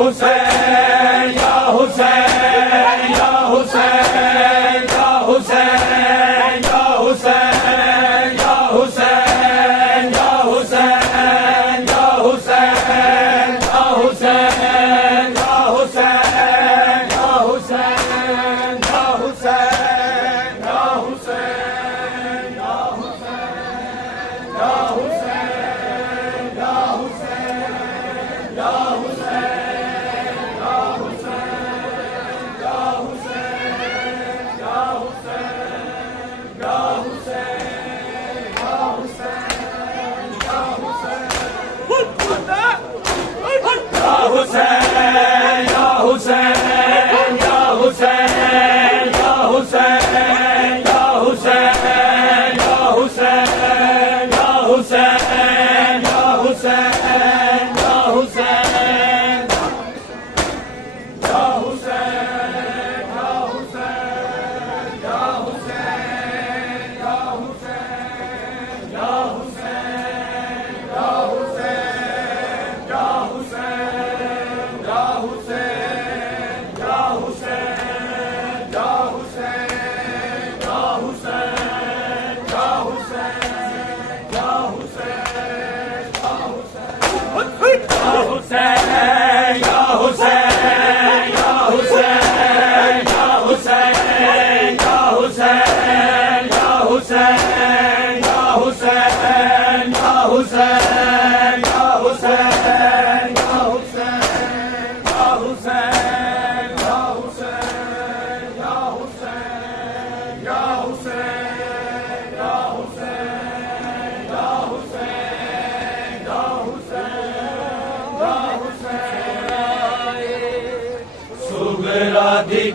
हुसैन या हुसैन या हुसैन या हुसैन या हुसैन या हुसैन या हुसैन या हुसैन या हुसैन या हुसैन या हुसैन या हुसैन या हुसैन या हुसैन या हुसैन या हुसैन या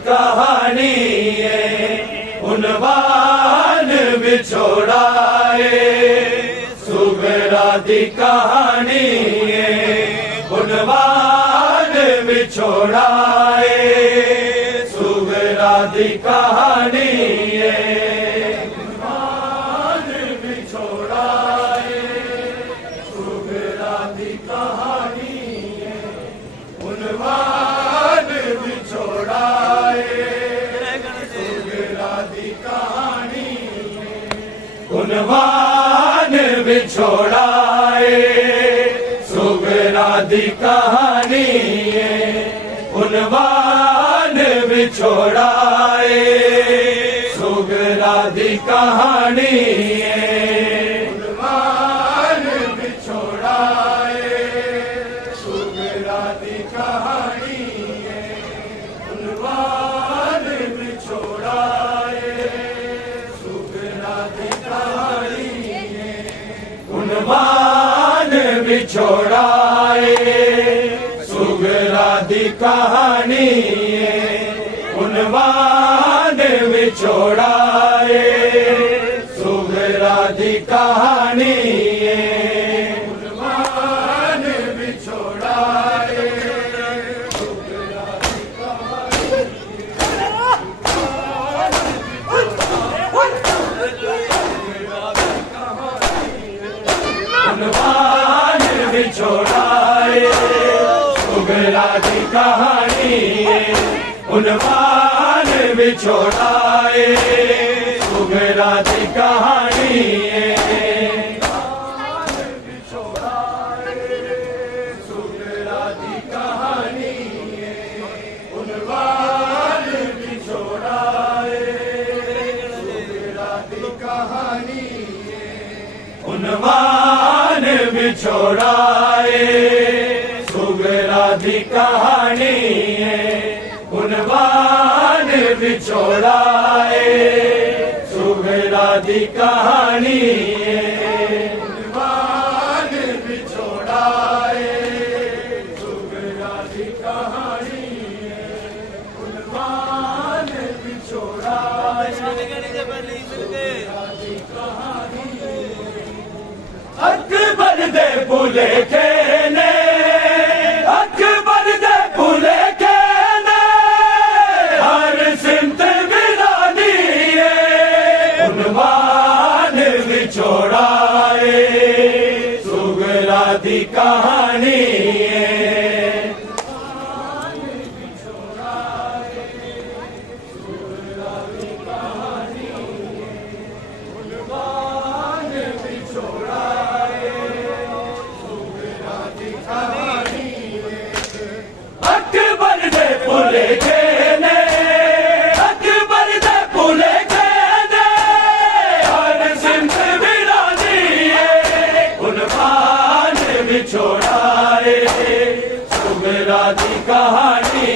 कहानी उन्वान बिछोड़ाए सुगरा दी कहानी उन्वान बिछोड़ाए सुगरा दी कहानी उन्वान बिछोड़ाए सुगरा दी कहानी उन्वान बिछोड़ाए उन्वान बिछोड़ाए सुगरा दी कहानी उन्वान बिछोड़ाए सुगरा दी कहानी उन्वान बिछोड़ाए सुगरा दी कहानी उन्वान बिछोड़ाए उन्वान बिछोड़ाए सुगरा दी कहानी उन्वान बिछोड़ाए सुगरा दी कहानी उन्वान बिछोड़ाए सुगरा दी उन्वान बिछोड़ाए सुगरा दी कहानी उन्वान बिछोड़ाए सुगरा दी कहानी सुगरा दी कहानी उन्वान बिछोड़ाए सुगरा दी कहानी उन्वान बिछोड़ाए सुगरा दी कहानी उन्वान बिछोड़ाए सुगरा दी कहानी उन्वान बिछोड़ाए सुगरा दी कहानी उन्वान बिछोड़ाए अकबर दे बुले खेने अकबर दे बुले खेने हर सिमत वीरानी उन्वान बिछोड़ाए सुगरा दी कहानी भुलेखे ने अकबर दे भुलेखे ने हर सिमत वीरानी उन्वान विछोड़ाए सुगरा दी कहानी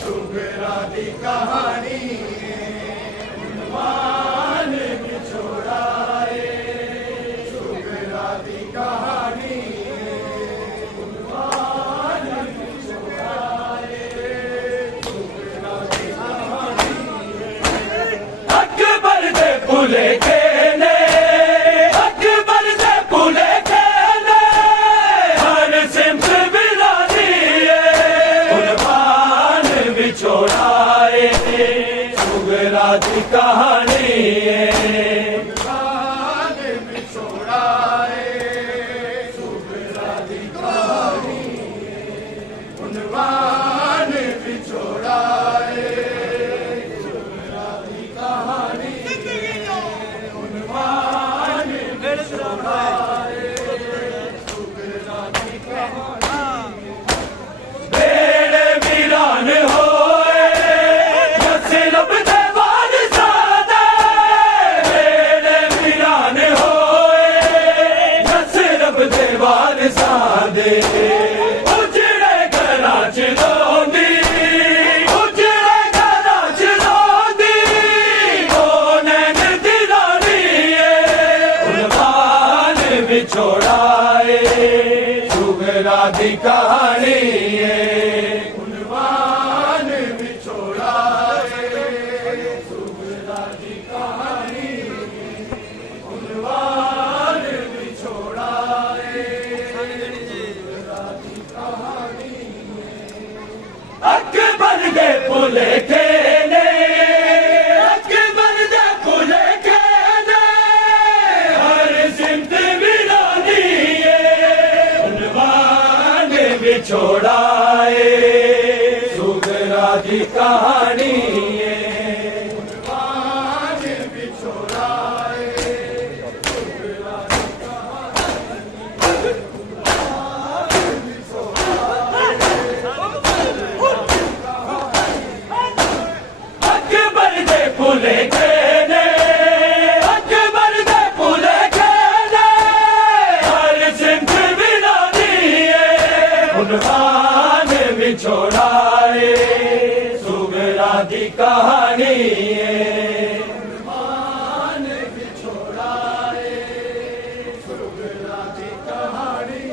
सुगरा दी कहानी उन्वान विछोड़ाए सुगरा दी कहानी उन्वान विछोड़ाए सुगरा दी कहानी अकबर दे भुलेखे ने अकबर दे भुलेखे ने हर सिमत वीरानी उन्वान विछोड़ाए सुगरा दी कहानी उन्वान विछोड़ाए सुगरा दी कहानी उन्वान विछोड़ाए सुगरा दी कहानी उन्वान विछोड़ाए सुगरा दी कहानी बेड़े वीरान होए सिरप दे वारिसादे बेड़े वीरान होए सिरप दे वारिसादे उजड़े घरां च रोंदी उजड़े घरां च रोंदी नैन दी रानी उन्वान विछोड़ाए सुगरा दी कहानी उन्वान विछोड़ाए सुगरा दी कहानी उन्वान विछोड़ाए सुगरा दी कहानी अकबर दे भुलेखे ने अकबर दे भुलेखे ने हर सिमत वीरानी उन्वान विछोड़ाए सुगरा दी कहानी उन्वान विछोड़ाए सुगरा दी अकबर दे भुलेखे ने अकबर दे भुलेखे ने हर सिमत वीरानी उन्वान विछोड़ाए सुगरा दी कहानी उन्वान विछोड़ाए सुगरा दी कहानी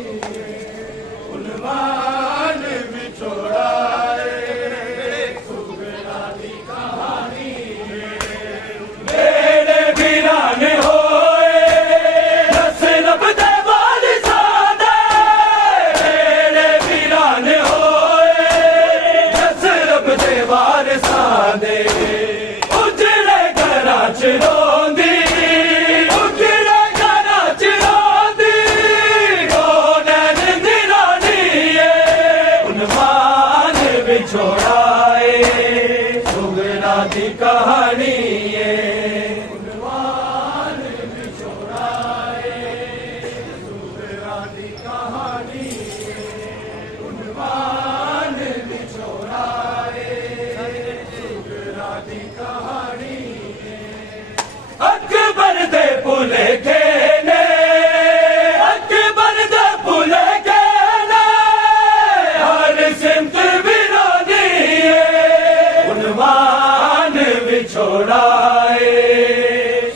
उन्वान विछोड़ाए सुगरा दी कहानी बेड़े वीरान होए सिरप दे वारिसादे बेड़े वीरान होए सिरप दे वारिसादे उजड़े घरां च रोंदी उजड़े घरां च रोंदी नैन दी रानी उन्वान विछोड़ाए सुगरा दी कहानी उन्वान विछोड़ाए सुगरा दी कहानी उन्वान विछोड़ाए सुगरा दी कहानी अकबर दे भुलेखे ने अकबर दे भुलेखे ने हर सिमत वीरानी उन्वान विछोड़ाए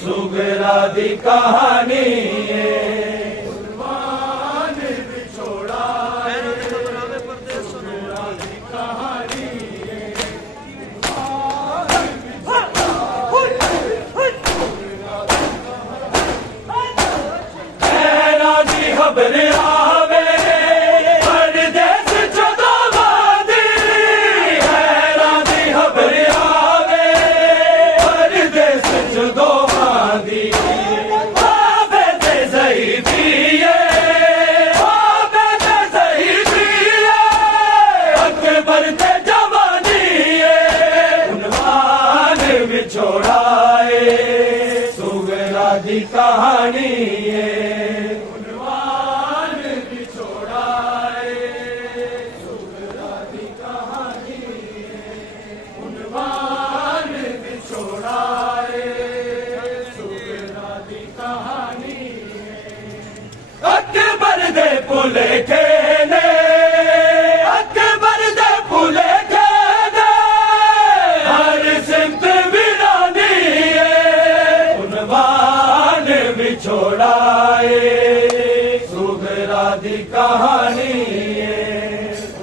सुगरा दी कहानी उन्वान विछोड़ाए सुगरा दी कहानी हैरा दी खबर आवे परदेस चोदा वादी हैरा दी खबर आवे परदेस चोदा वादी आवे ते सही पिए आवे ते सही पिए अकबर ते जवानी उन्वान विछोड़ाए सुगरा दी कहानी उन्वान भुले खेने अकबर दे भुले खेने हर सिमत वीरानी उन्वान विछोड़ाए सुगरा दी कहानी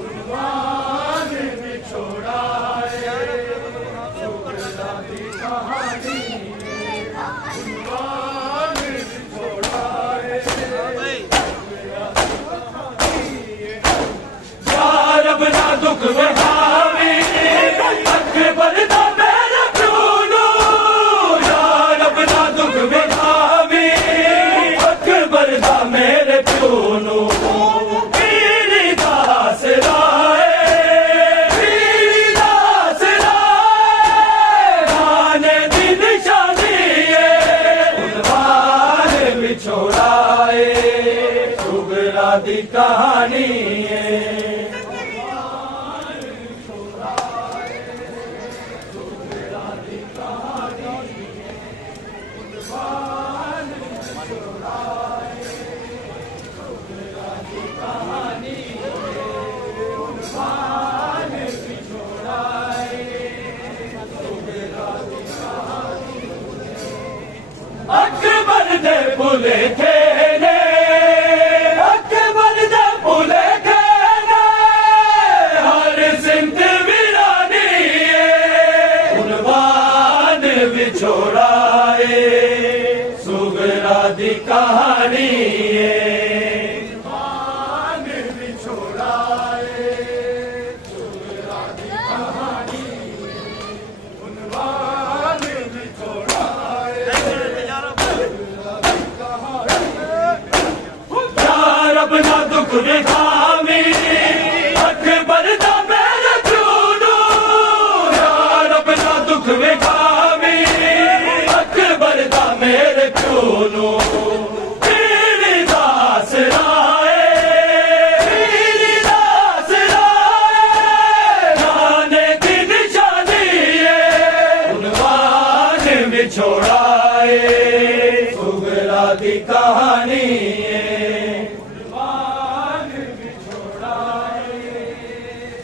उन्वान विछोड़ाए सुगरा दी कहानी उन्वान विछोड़ाए यार अब ना दुख बढ़ावे अकबर दा मेरा प्योनो यार अब ना दुख बढ़ावे अकबर दा मेरे प्योनो पीरी दास राए पीरी दास राए गाने दी निशानी उन्वान विछोड़ाए सुगरा दी कहानी अकबर दे भुले खेने अकबर दे भुले खेने हर सिमत वीरानी उन्वान विछोड़ाए सुगरा दी कहानी उन्वान विछोड़ाए सुगरा दी कहानी उन्वान विछोड़ाए यार अब ना दुख विखामी अकबर दा मेरा चूनो यार अब ना दुख विखामी अकबर दा मेरे चूनो पीरी दास राए पीरी दास राए गाने दी निशानी उन्वान विछोड़ाए सुगरा दी कहानी उन्वान विछोड़ाए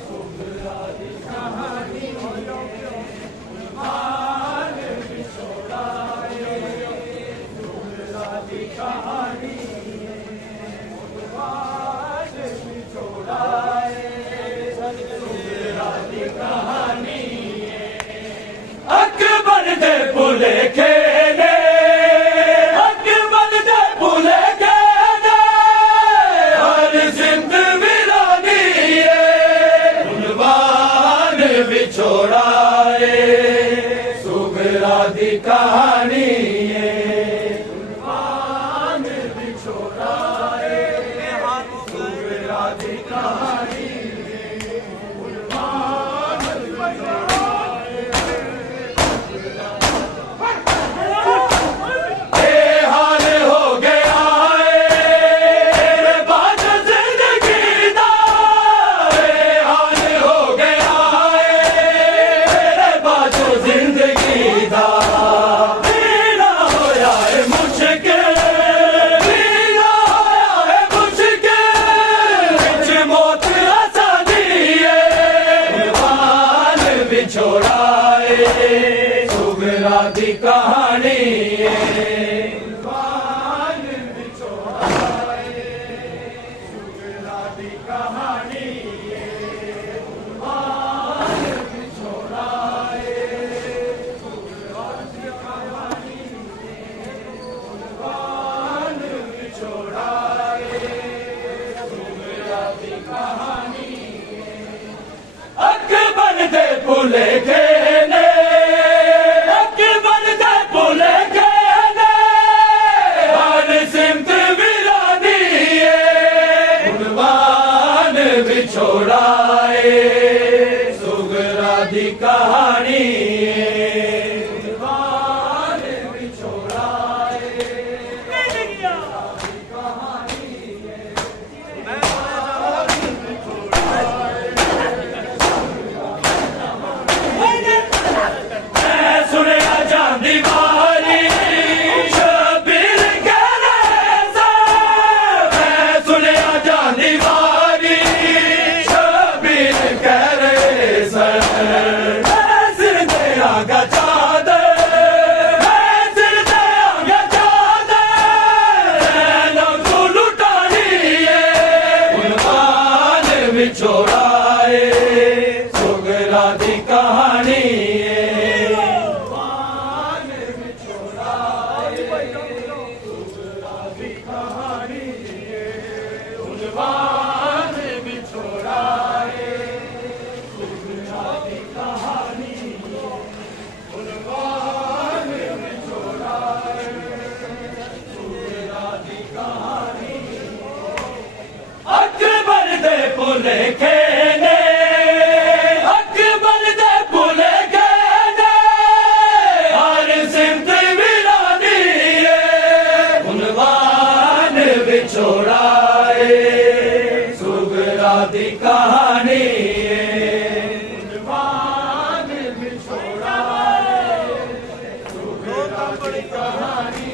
सुगरा दी कहानी उन्वान विछोड़ाए सुगरा दी कहानी उन्वान विछोड़ाए सुगरा दी कहानी अकबर दे भुले खेने अकबर दे भुले खेने हर सिमत वीरानी उन्वान विछोड़ाए सुगरा दी कहानी उन्वान विछोड़ाए सुगरा दी कहानी उन्वान विछोड़ाए हाल हो गया बात जिंदगी दा हाल हो गया बात जिंदगी दा बीना होया है मुश्किल बीना होया है मुश्किल विच मौत भुले खेने अकबर दे भुले खेने हर सिमत वीरानी उन्वान विछोड़ाए सुगरा दी कहानी उन्वान विछोड़ाए सुगरा दी कहानी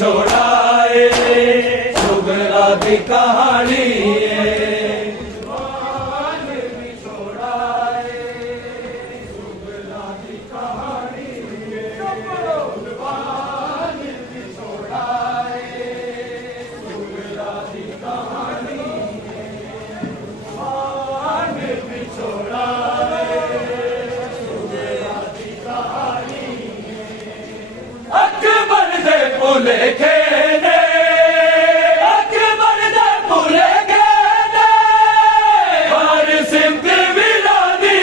छोड़ाए सुगरा दी कहानी छोड़ाए सुगरा दी कहानी छोड़ाए सुगरा दी कहानी छोड़ाए सुगरा दी कहानी अकबर दे भुले खेने अकबर दे भुले खेने हर सिमत वीरानी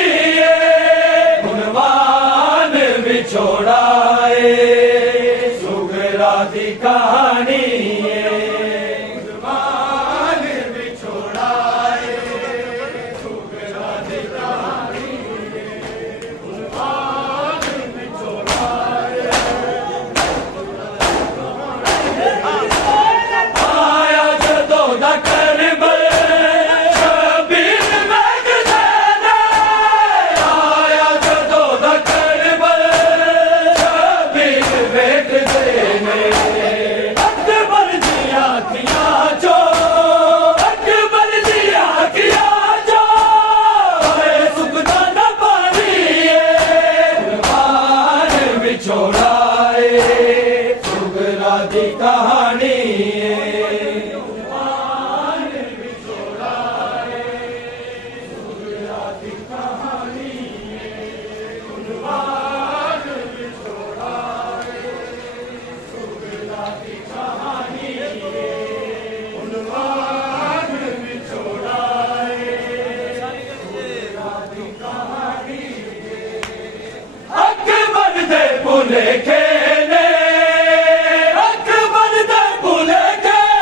उन्वान विछोड़ाए सुगरा दी कहानी उन्वान विछोड़ाए सुगरा दी कहानी उन्वान विछोड़ाए छोड़ाए सुगरा दी कहानी उन्वान विछोड़ाए सुगरा दी कहानी उन्वान विछोड़ाए सुगरा दी कहानी उन्वान विछोड़ाए सुगरा दी कहानी अकबर दे भुले खेने अकबर दे भुले खेने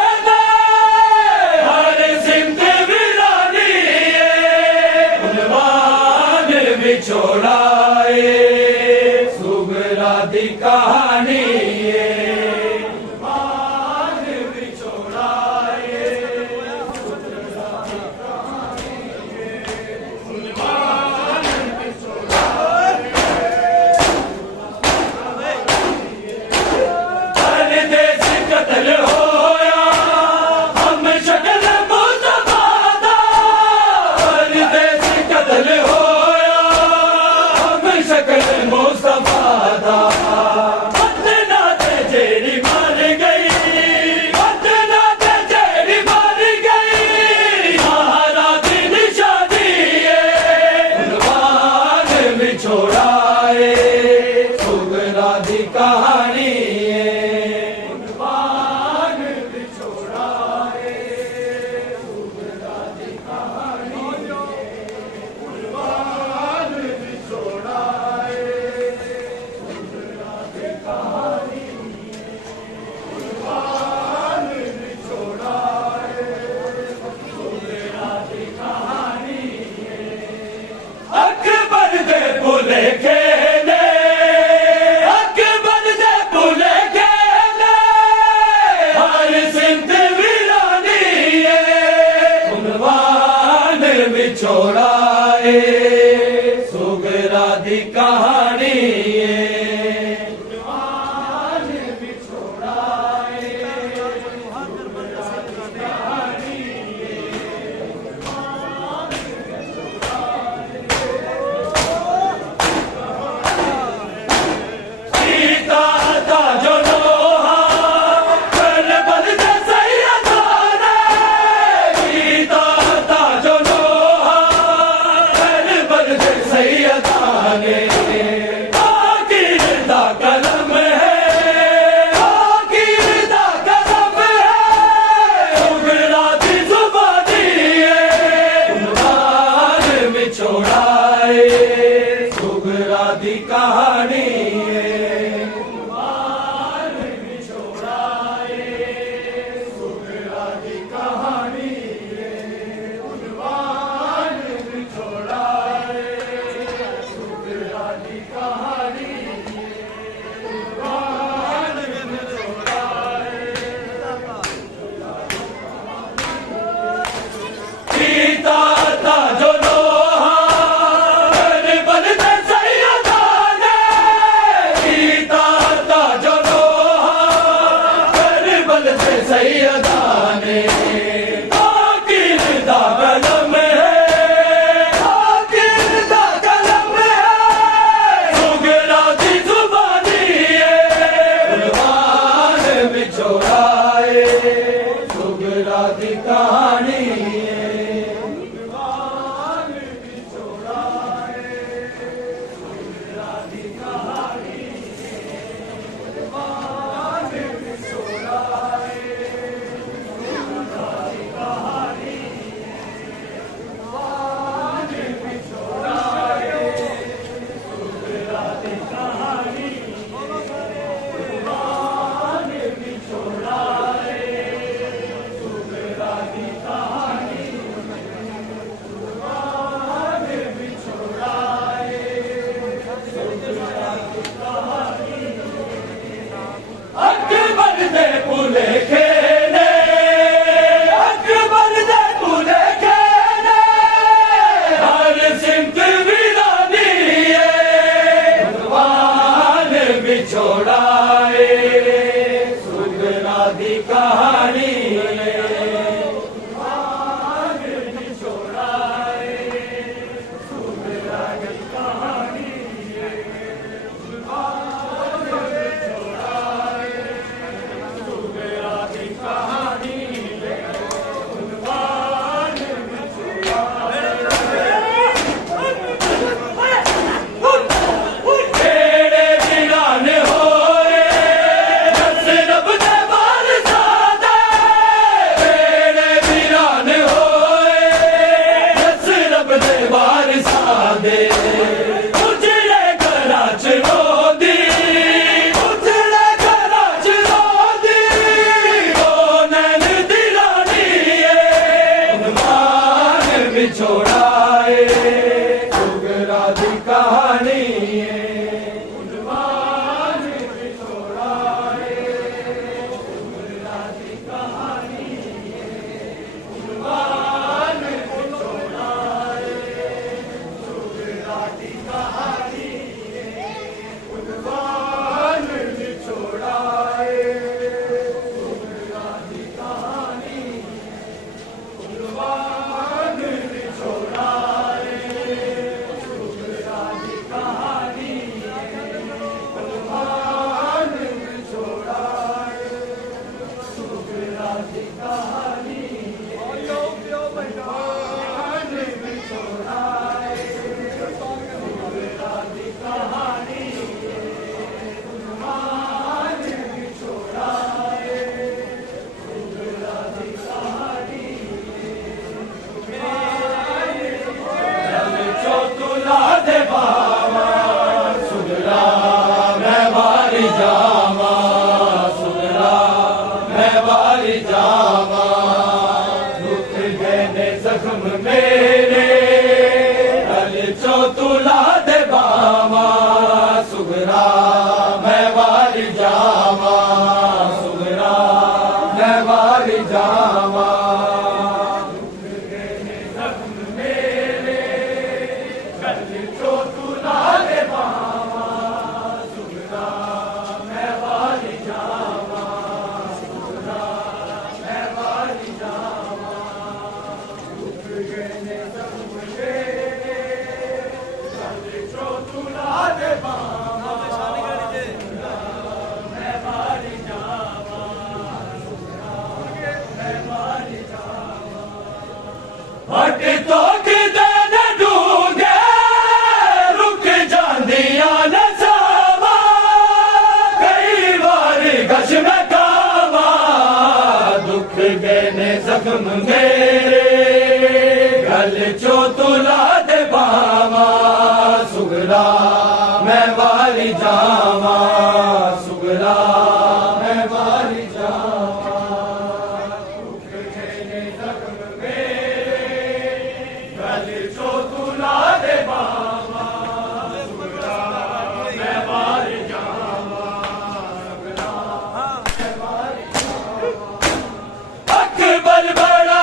सैयदा ने आखिर दा कलम है, आखिर दा कलम है, सुगरा दी जुबानी है, कुर्बान विछोड़ा है, सुगरा दी कहानी है, कुर्बान विछोड़ा है, सुगरा दी कहानी है, कुर्बान विछोड़ा है, सुगरा दी कहानी है, कुर्बान विछोड़ा है, सुगरा दी कहानी है, कुर्बान विछोड़ा है, सुगरा दी कहानी है, कुर्बान विछोड़ा है, सुगरा दी कहानी है। अकबर दे पुले खेले, अकबर दे पुले खेले, हर सिमत वीरानी है, कुर्बान विछोड़ा है, सुगरा दी कहानी है, कुर्बान विछोड़ा है, सुगरा दी कहानी है, कुर्बान विछोड़ा है, सुगरा दी कहानी है, कुर्बान विछोड़ा तेरे वीरान होए, दस रब दे वारसादे, तेरे वीरान होए, दस रब दे वारसादे, उजड़े घरां च रोंदी, उजड़े घरां च रोंदी, ओ नैन दी रानी है, कुर्बान विछोड़ा है, सुगरा दी कहानी है, कुर्बान विछोड़ा है, सुगरा दी कहानी है, कुर्बान विछोड़ा है, सुगरा दी कहानी है, कुर्बान विछोड़ा है, सुगरा दी कहानी है, कुर्बान विछोड़ा है, सुगरा दी कहानी है, कुर्बान विछोड़ा है, सुगरा दी कहानी है, कुर्बान विछोड़ा है, सुगरा दी कहानी है, कुर्बान विछोड़ा है, सुगरा दी कहानी है, जो तुला दे बावा, सुगरा मैं वारी जावा, सुगरा मैं वारी जावा, दुख गए ने जख्म मेरे, अल जो तुला दे बावा, सुगरा मैं वारी जावा, सुगरा मैं वारी जावा, दुख गए ने जख्म मेरे, अल जो तुला दे बावा, सुगरा मैं वारी जावा, सुगरा मैं वारी जावा, दुख गए ने जख्म मेरे, अल जो तुला दे बावा, सुगरा मैं वारी जावा, सुगरा मैं वारी जावा, हट तो किते न डूंगे, रुक जांदियां न सावा, कई बार गश में कावा, दुख गए ने जख्म मेरे, गल चो तुला दे बावा, सुगरा मैं वारी जावा, सुगरा मैं वारी जावा, दुख गए ने जख्म मेरे, गल चो तुला दे बावा, सुगरा मैं वारी जावा, सुगरा मैं वारी जावा, अकबर बड़ा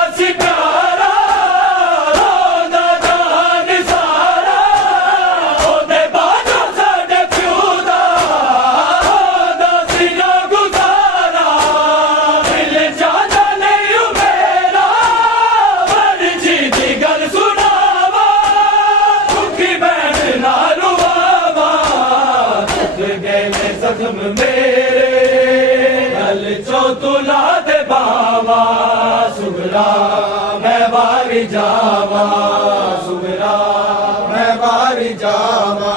तुला दे बावा सुगरा मैं बारी जावा सुगरा मैं बारी जावा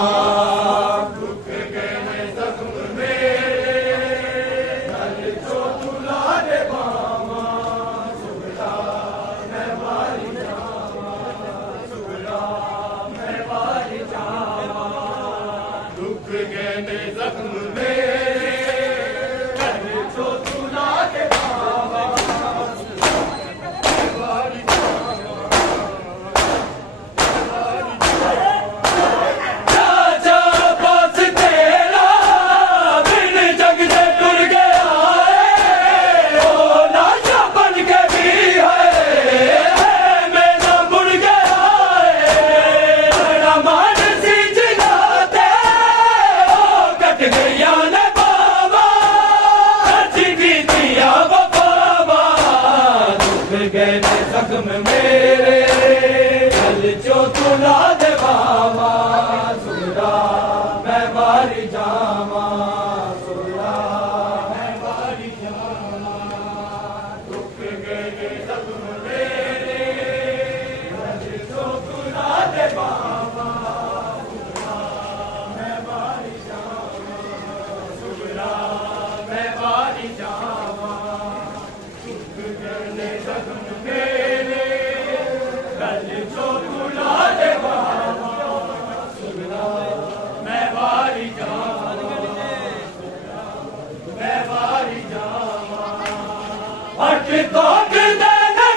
दुख गए जख्म मेरे गल जो तुला दे बावा सुगरा मैं बारी जावा सुगरा मैं बारी जावा दुख गए जख्म मेरे गल जो तुला दे बावा जख्म मेरे गल जो तुला दे बावा सुगरा मैं बारी जावा सुगरा मैं बारी जावा दुख गए जख्म मेरे गल जो तुला दे बावा सुगरा मैं बारी जावा सुगरा मैं बारी जावा दुख गए जख्म मेरे गल जो तुला दे बावा सुगरा मैं बारी जावा मैं बारी जावा हट तो दिन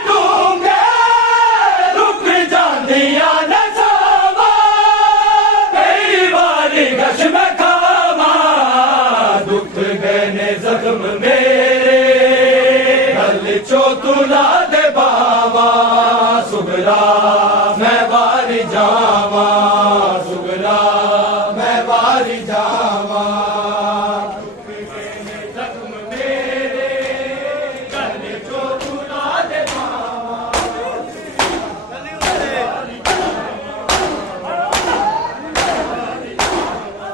डूंगे रुक जांदियां न सावा कई बारी गश में खावा दुख गए जख्म मेरे गल जो तुला दे बावा सुगरा मैं बारी जावा सुगरा मैं बारी जावा दुख गए जख्म मेरे गल जो तुला दे बावा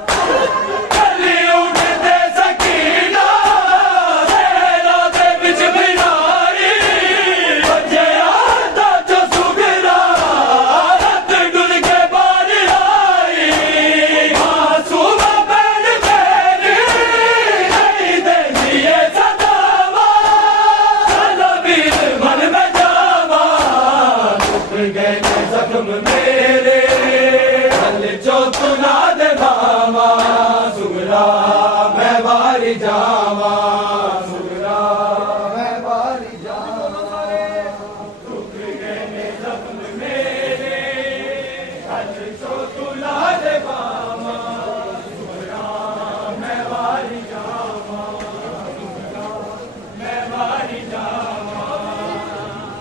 गली उठते सकीना सेना दे बिच बिनारी बजे आता जो सुगरा रत डुल के बारी आई मासूम बैन मेरी नहीं देंगी ये सदावा चलो वीर मन में जावा दुख गए जख्म मेरे गल जो तुला दे बावा सुगरा मैं बारी जावा सुगरा मैं बारी जावा दुख गए जख्म मेरे गल जो तुला दे बावा सुगरा मैं बारी जावा सुगरा मैं बारी जावा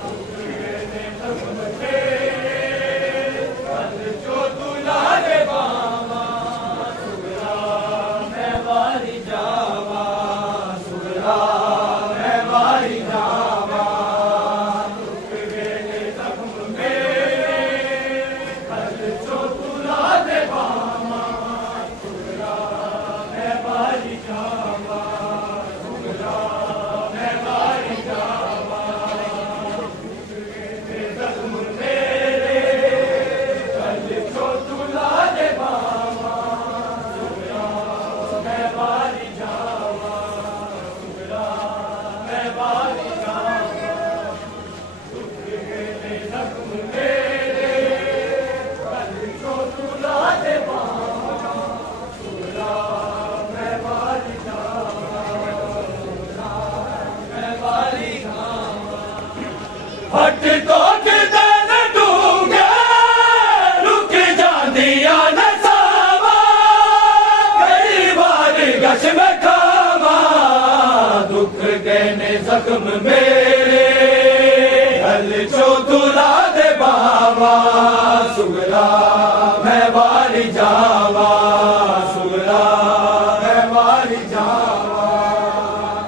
दुख गए जख्म मेरे गल जो तुला दे बावा सुगरा मैं बारी जावा सुगरा मैं बारी जावा दुख गए जख्म मेरे गल जो तुला दे बावा सुगरा मैं बारी जावा सुगरा मैं बारी जावा दुख गए जख्म मेरे गल जो तुला दे बावा सुगरा मैं बारी जावा सुगरा मैं बारी जावा दुख गए जख्म मेरे गल जो तुला दे बावा सुगरा मैं बारी जावा सुगरा मैं बारी जावा हट तो दिन डूंगे रुक जांदियां न सावा कई बार गश में खावा दुख गए जख्म मेरे गल जो तुला दे बावा सुगरा मैं बारी जावा सुगरा मैं बारी जावा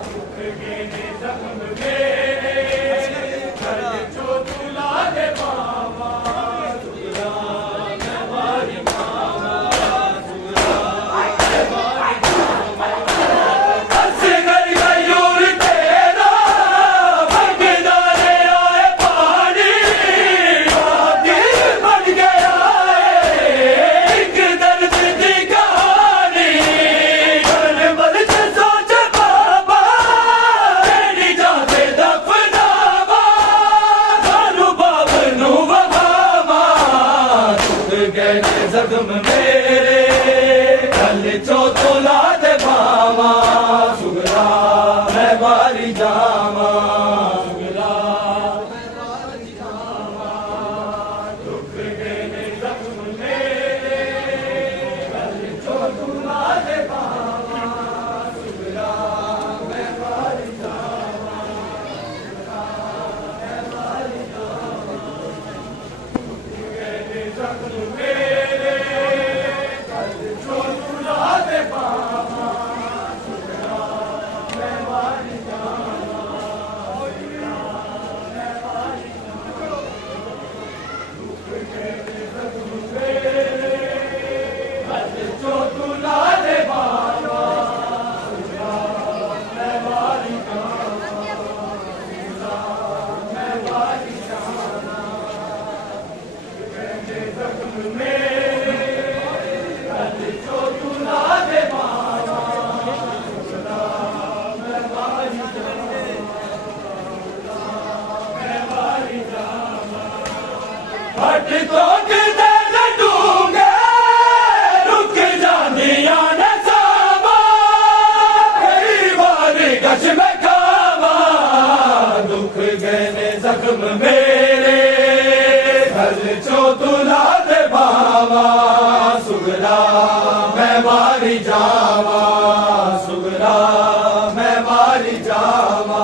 दुख गए जख्म मेरे गल जो तुला दे बावा सुगरा मैं बारी जावा सुगरा मैं बारी जावा हंस गई गयूर तेरी वारी जावा हट तो किदे लडूंगे रुक जानिया ने सावा कई बारी कश में खावा दुख गए ने जख्म मेरे घर चो तुला दे बावा सुगरा मैं मारी जावा सुगरा मैं मारी जावा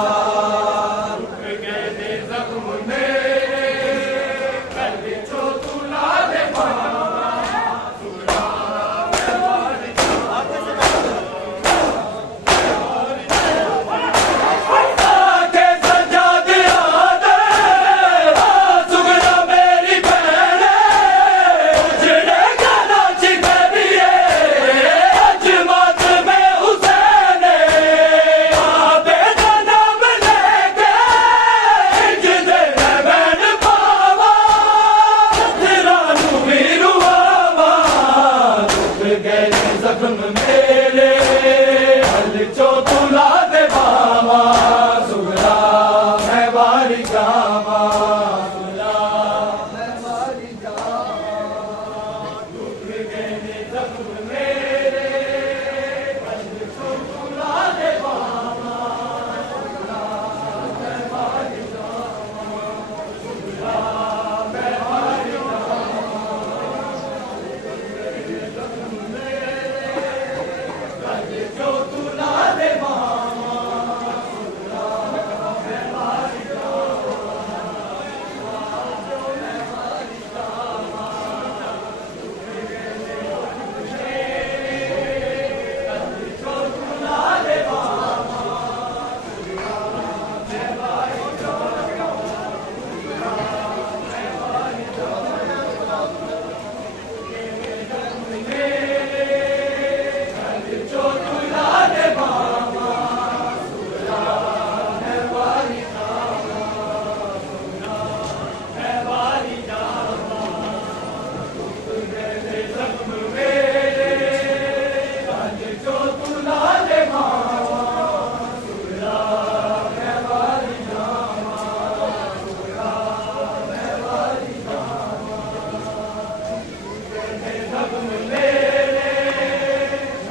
जख्म मेरे हल चो तुला दे बाबा सुगरा मैं वारी जावा सुगरा मैं वारी जावा दुख गए जख्म मेरे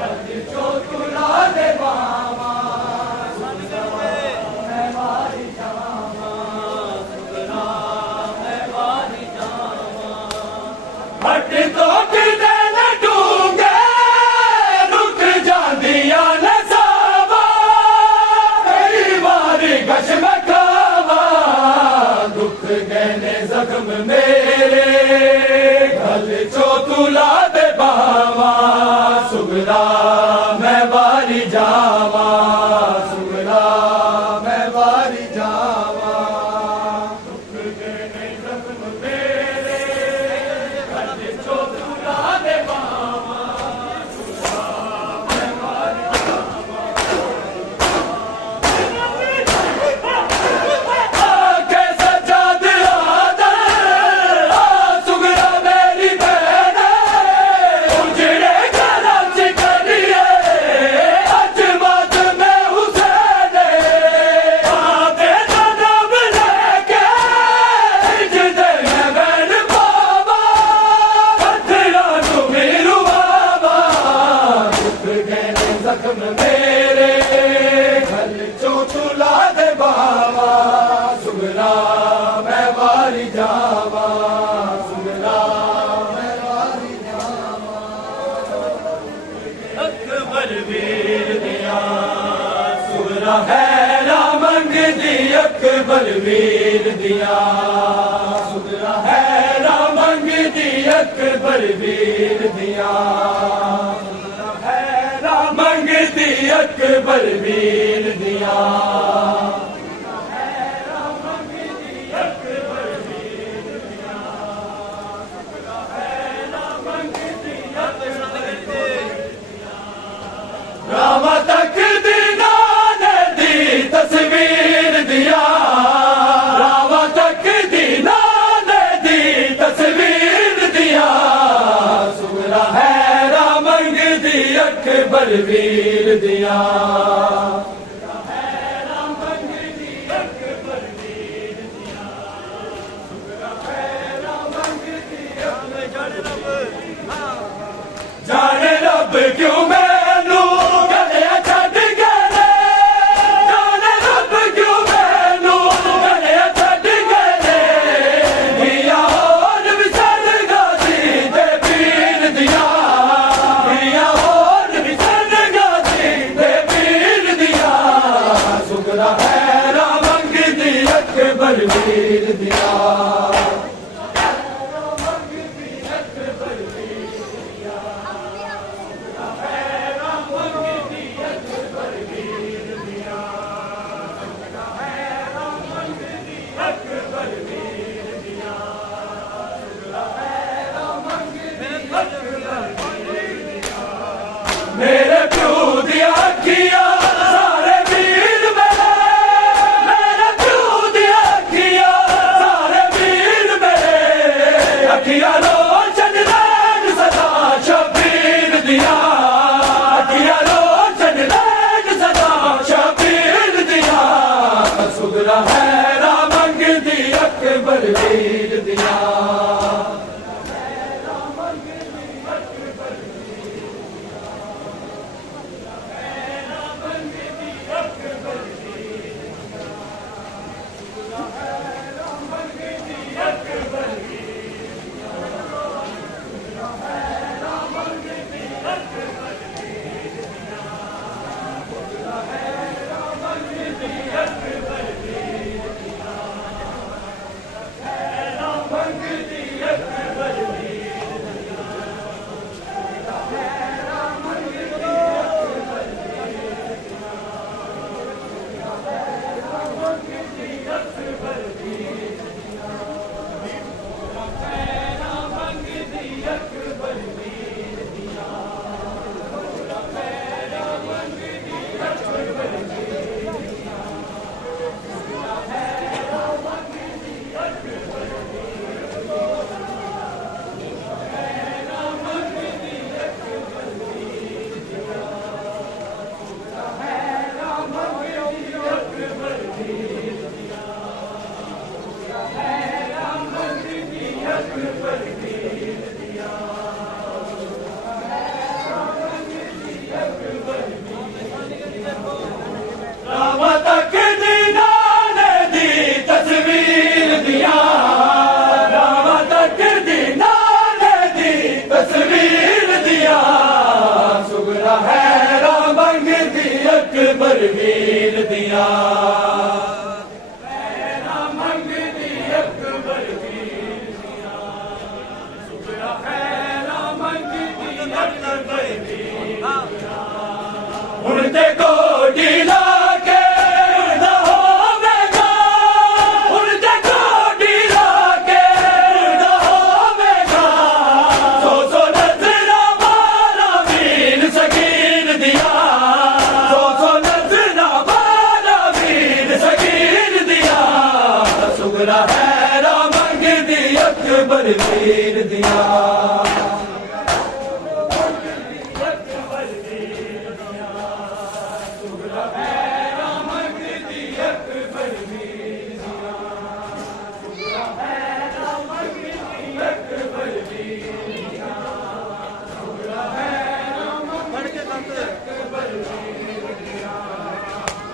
हल चो तुला दे बाबा सुगरा मैं वारी जावा सुगरा मैं वारी हट तो किदे लडूंगे रुक जानिया ने सावा कई बारी कश में खावा दुख गए ने जख्म मेरे गल चो तुला दे बावा सुगरा मैं वारी जावा सुगरा मैं वारी जावा दुख गए ने जख्म मेरे सुगरा मैं वारी जावा सुगरा मैं वारी जावा अकबर वीर दिया सुगरा है रामंग दी अकबर वीर दिया सुगरा है रामंग दी अकबर वीर दिया है रामंग दी अकबर वीर दिया रामा तक दीना ने दी तस्वीर दिया रामा तक दीना ने दी तस्वीर दिया सुगरा है रामंग दी अकबर वीर दिया जाने रब क्यों मैनू गलिया छड्ड गए जाने रब क्यों मैनू गलिया छड्ड गए दिया होर विचर गाजी दे पीर दिया दिया होर विचर गाजी दे पीर दिया सुगरा है रामंग दी अकबर वीर दिया मेरे प्यो दिया किया सारे वीर मेरे मेरे प्यो दिया किया सारे वीर मेरे अखियां रोशन रैन सदा शबीर दिया अखियां रोशन रैन सदा शबीर दिया सुगरा है रामंग दी अकबर वीर दिया रामा तक दीना ने दी तस्वीर दिया रामा तक दीना ने दी तस्वीर दिया सुगरा है रामंग दी अकबर वीर दिया रामंग दी अकबर वीर दिया सुगरा है रामंग दी अकबर वीर दिया उड़ते गोडी लाके उड़दा होवेगा उड़ते गोडी लाके उड़दा होवेगा सो नजरा वाला वीर सकीन दिया सो नजरा वाला वीर सकीन दिया सुगरा है रामंग दी अकबर वीर दिया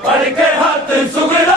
पढ़ के हाथ सुगरा